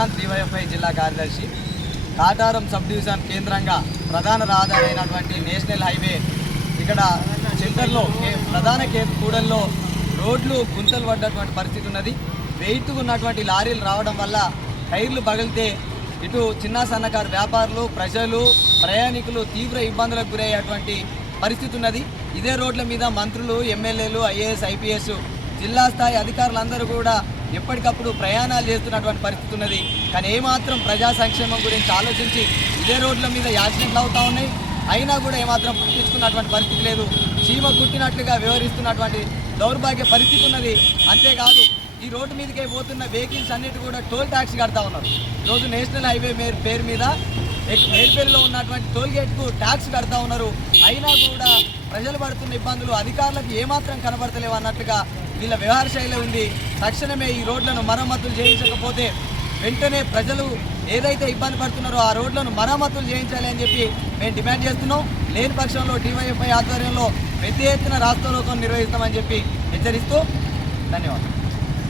Srikanth DYFI జిల్లా కార్యదర్శి. Kataram sub division కేంద్రంగా ప్రధాన రహదారి అయినటువంటి నేషనల్ హైవే ఇక్కడ సెంటర్లో కే- ప్రధాన కూడల్లో రోడ్లు గుంతలు పడ్డటువంటి పరిస్థితి ఉన్నది. వెయిట్ ఉన్నటువంటి లారీలు రావడం వల్ల టైర్లు పగిలితే ఇటు చిన్న సన్నకారు వ్యాపారులు ప్రజలు ప్రయాణికులు తీవ్ర ఇబ్బందులకు గురయ్యేటువంటి పరిస్థితి ఉన్నది. ఇదే రోడ్ల మీద మంత్రులు ఎమ్మెల్యేలు ఐఏఎస్ ఐపీఎస్ జిల్లా స్థాయి అధికారులందరూ కూడా ఎప్పటికప్పుడు ప్రయాణాలు చేస్తున్నటువంటి పరిస్థితి ఉన్నది. కానీ ఏమాత్రం ప్రజా సంక్షేమం గురించి ఆలోచించి ఇదే రోడ్ల మీద యాక్సిడెంట్లు అవుతా ఉన్నాయి. అయినా కూడా ఏమాత్రం పట్టించుకున్నటువంటి పరిస్థితి లేదు. చీమ కుట్టినట్లుగా వ్యవహరిస్తున్నటువంటి దౌర్భాగ్య పరిస్థితి ఉన్నది. అంతేకాదు ఈ రోడ్డు మీదకే పోతున్న వెహికల్స్ అన్నిటి కూడా టోల్ ట్యాక్స్ కడతా ఉన్నారు. ఈరోజు నేషనల్ హైవే మేర్ పేరు మీద మేల్పేరులో ఉన్నటువంటి టోల్ గేట్కు ట్యాక్స్ కడతా ఉన్నారు. అయినా కూడా ప్రజలు పడుతున్న ఇబ్బందులు అధికారులకు ఏమాత్రం కనబడతలేవు అన్నట్టుగా వీళ్ళ వ్యవహార శైలి ఉంది. తక్షణమే ఈ రోడ్లను మరమ్మతులు చేయించకపోతే వెంటనే ప్రజలు ఏదైతే ఇబ్బంది పడుతున్నారో ఆ రోడ్లను మరమ్మతులు చేయించాలి అని చెప్పి మేము డిమాండ్ చేస్తున్నాం. లేని పక్షంలో డివైఎఫ్ఐ ఆధ్వర్యంలో పెద్ద ఎత్తున రాష్ట్రంలో నిర్వహిస్తామని చెప్పి హెచ్చరిస్తూ ధన్యవాదాలు.